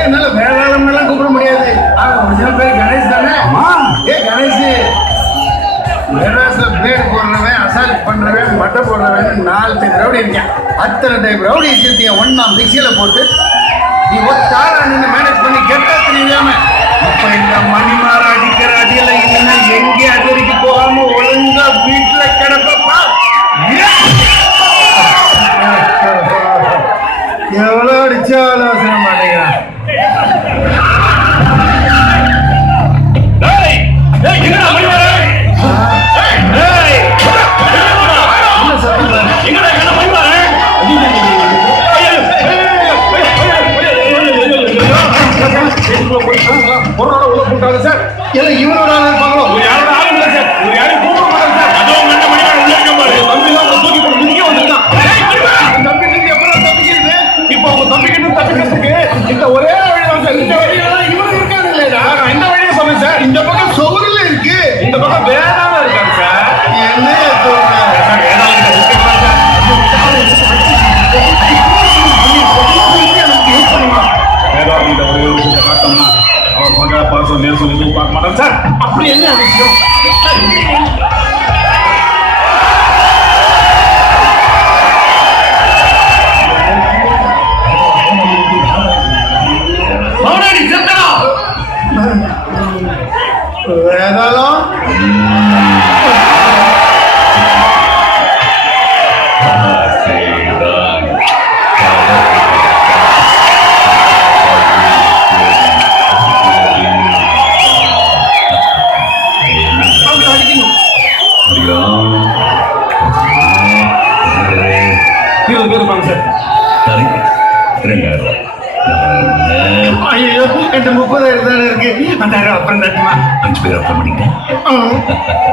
என்னால வேளாளம் எல்லாம் கூப்பிட முடியாது. ஒரிஜினல் பேர் கணேஷ் தானே? கணேஷ் மெட்ராஸ்ல பிளேடு போடுறவன், அசால்ட் பண்றவன், மட்டை போடுறவன் 4 டைப் ரவுடி இருக்கேன். அத்தனை டைப் ரவுடி சேர்த்திய ஒன்னா மிக்சியில போட்டு நீ ஒத்தார நின்று மேனேஜ் பண்ணி கெட்டா தெரியாம இப்ப இந்த மணிமாற அடிக்கிற அடியில இன்னும் எங்கே அதிரிக்கு போகாம ஒழுங்கா வீட்டுல கிடப்பா. எவ்வளவு அடிச்சாலும் அவசர மாட்டேங்கிறான். இவரோட ஒரே இவரு இருக்காரு இல்லையா? இந்த வழியை சொன்னேன் சார். இந்த பக்கம் சோறுல இருக்கு, இந்த பக்கம் வேதாம இருக்காரு சார். என்ன அவர் பங்க பாசம் நேரம் சொல்லி எதுவும் பார்க்க மாட்டாங்க சார். அப்படி என்ன விஷயம்? வேதாளம் ஐயோ என்கிட்ட 30,000 தானே இருக்கு. அந்த அப்புறம் தட்டுமா 5 பேர் அப்புறம் பண்ணிட்டேன்.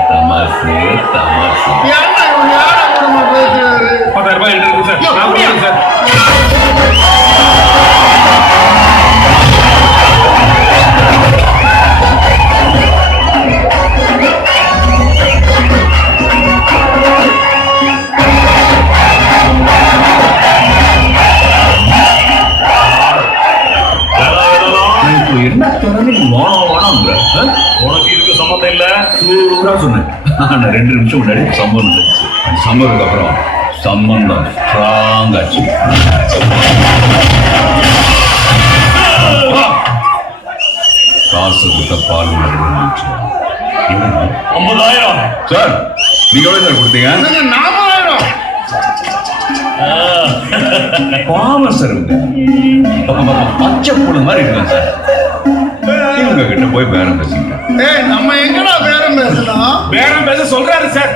தமாசு தமாசு யாரா கூட பேசுறாரு. 10,000 ரூபாய் இருக்கு சார். நான் போறேன் சார். என்ன திறமை உனக்கு இதுக்கு சம்மந்தம் இல்ல சூடா சொன்னேன். 2 நிமிஷம் முன்னாடி சம்மந்தம் இருந்துச்சு. சம்மந்தத்துக்கு அப்புறம் சம்பந்தம் ஸ்ட்ராங் ஆச்சு. காசு கொடுத்த பால் 50,000 சார். நீங்க எவ்வளவு சார் கொடுத்தீங்க? 40,000. பாவம் சார் பச்சை பொண்ணு மாதிரி இருக்கேன் சார். இவங்க கிட்ட போய் பேரம் பேசிங்க. நம்ம எங்கடா பேரம் பேசலாம்? பேரம் பேச சொல்றாரு சார்.